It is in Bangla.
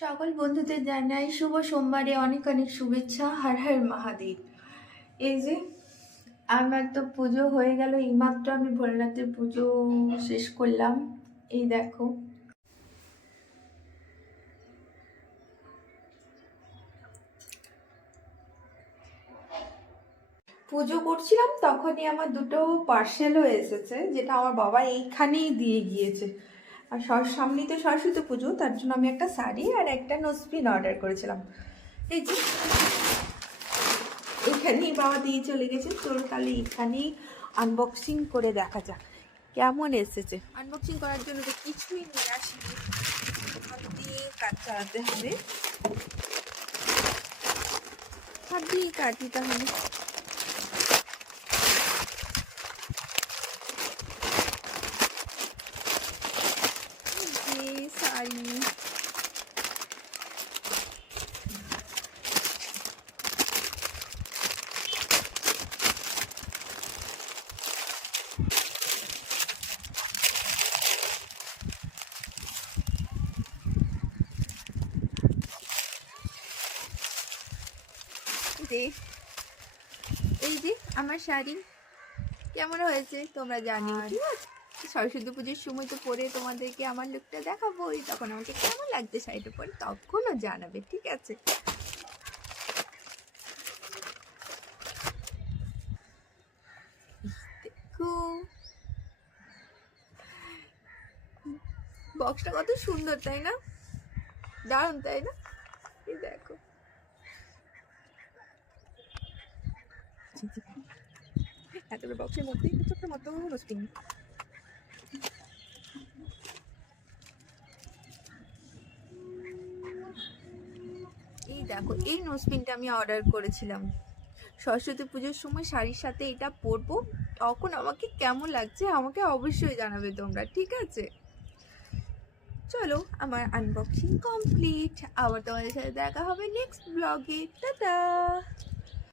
সকল বন্ধুদের জানাই শুভ সোমবারে অনেক অনেক শুভেচ্ছা। হর হর মহাদেব। এই যে আমার তো পুজো হয়ে গেল, এইমাত্র আমি ভোলেনাথের পুজো শেষ করলাম। এই দেখো, পুজো করছিলাম তখনই আমার দুটো পার্সেলও এসেছে, যেটা আমার বাবা এইখানেই দিয়ে গিয়েছে। আর সামনেই তো সরস্বতী পুজো, তার জন্য আমি একটা শাড়ি আর একটা নোজপিন অর্ডার করেছিলাম। এই যে এখানেই বাবা দিয়ে চলে গেছে। তোর তাহলে এখানেই আনবক্সিং করে দেখা যাক কেমন এসেছে। আনবক্সিং করার জন্য তো কিছুই নিয়ে আসিনি, হাত দিয়ে কাজ চালাতে হবে, হাত দিয়ে কাজ দিতে হবে। শাড়ি, এই যে আমার শাড়ি কেমন হয়েছে তোমরা জানিও, ঠিক আছে? সরস্বতী পুজোর সময় তো পরে তোমাদেরকে আমার লুকটা দেখাবোই, তখন আমাকে কেমন লাগছে শাড়িটা পরে তখনও জানাবে, ঠিক আছে? দেখো বক্সটা কত সুন্দর, তাই না? দারুণ, তাই না? এই দেখো, এতগুলো বক্সের মধ্যে ছোট্ট মতো রোস্টিং। এই দেখো, এই নোজপিনটা আমি অর্ডার করেছিলাম সরস্বতী পুজোর সময় শাড়ির সাথে এটা পরবো, তখন আমাকে কেমন লাগছে আমাকে অবশ্যই জানাবে তোমরা, ঠিক আছে? চলো, আমার আনবক্সিং কমপ্লিট। আবার তোমাদের সাথে দেখা হবে নেক্সট ব্লগে। টাটা।